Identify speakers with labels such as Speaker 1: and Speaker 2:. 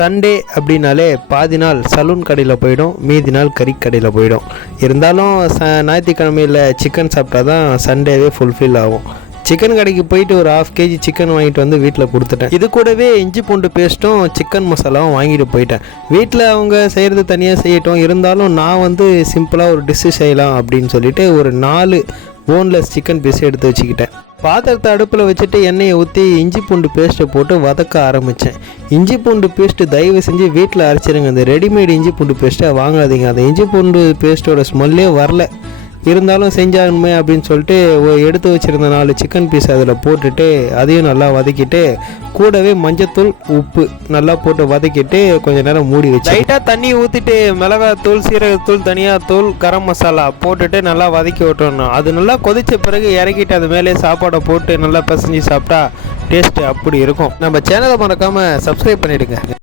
Speaker 1: Sunday அப்படின்னாலே பாதி நாள் சலூன் கடையில் போயிடும் மீதி நாள் கறி கடையில் போயிடும். இருந்தாலும் ச ஞாயிற்றுக்கிழமையில் சிக்கன் சாப்பிட்டா தான் சண்டேவே ஃபுல்ஃபில் ஆகும். சிக்கன் கடைக்கு போயிட்டு ஒரு ஹாஃப் கேஜி சிக்கன் வாங்கிட்டு வந்து வீட்டில் கொடுத்துட்டேன். இது கூடவே இஞ்சி பூண்டு பேஸ்ட்டும் சிக்கன் மசாலாவும் வாங்கிட்டு போயிட்டேன். வீட்டில் அவங்க செய்கிறது தனியாக செய்யட்டும். இருந்தாலும் நான் வந்து சிம்பிளாக ஒரு டிஷ்ஷு செய்யலாம் அப்படின்னு சொல்லிட்டு ஒரு நாலு போன்லெஸ் சிக்கன் பீஸ் எடுத்து வச்சுக்கிட்டேன். பாத்திரத்தை அடுப்பில் வச்சுட்டு எண்ணெயை ஊற்றி இஞ்சி பூண்டு பேஸ்ட்டை போட்டு வதக்க ஆரம்பித்தேன் இஞ்சி பூண்டு பேஸ்ட்டு தயவு செஞ்சு வீட்டில் அரைச்சிருங்க. அந்த ரெடிமேட் இஞ்சி பூண்டு பேஸ்ட்டை வாங்காதீங்க. அந்த இஞ்சி பூண்டு பேஸ்ட்டோட ஸ்மெல்லே வரல. இருந்தாலும் செஞ்சாகணுமே அப்படின்னு சொல்லிட்டு எடுத்து வச்சுருந்த நாலு சிக்கன் பீஸ் அதில் போட்டுட்டு அதையும் நல்லா வதக்கிட்டு கூடவே மஞ்சத்தூள் உப்பு நல்லா போட்டு வதக்கிட்டு கொஞ்ச நேரம் மூடி வச்சு லைட்டாக தண்ணி ஊற்றிட்டு மிளகாத்தூள் சீரகத்தூள் தனியாத்தூள் கரம் மசாலா போட்டுட்டு நல்லா வதக்கி விட்டுறணும் அது நல்லா கொதிச்ச பிறகு இறக்கிட்டு அது மேலே சாப்பாடை போட்டு நல்லா பிசைஞ்சு சாப்பிட்டா டேஸ்ட்டு அப்படி இருக்கும். நம்ம சேனலை மறக்காமல் சப்ஸ்கிரைப் பண்ணிவிடுங்க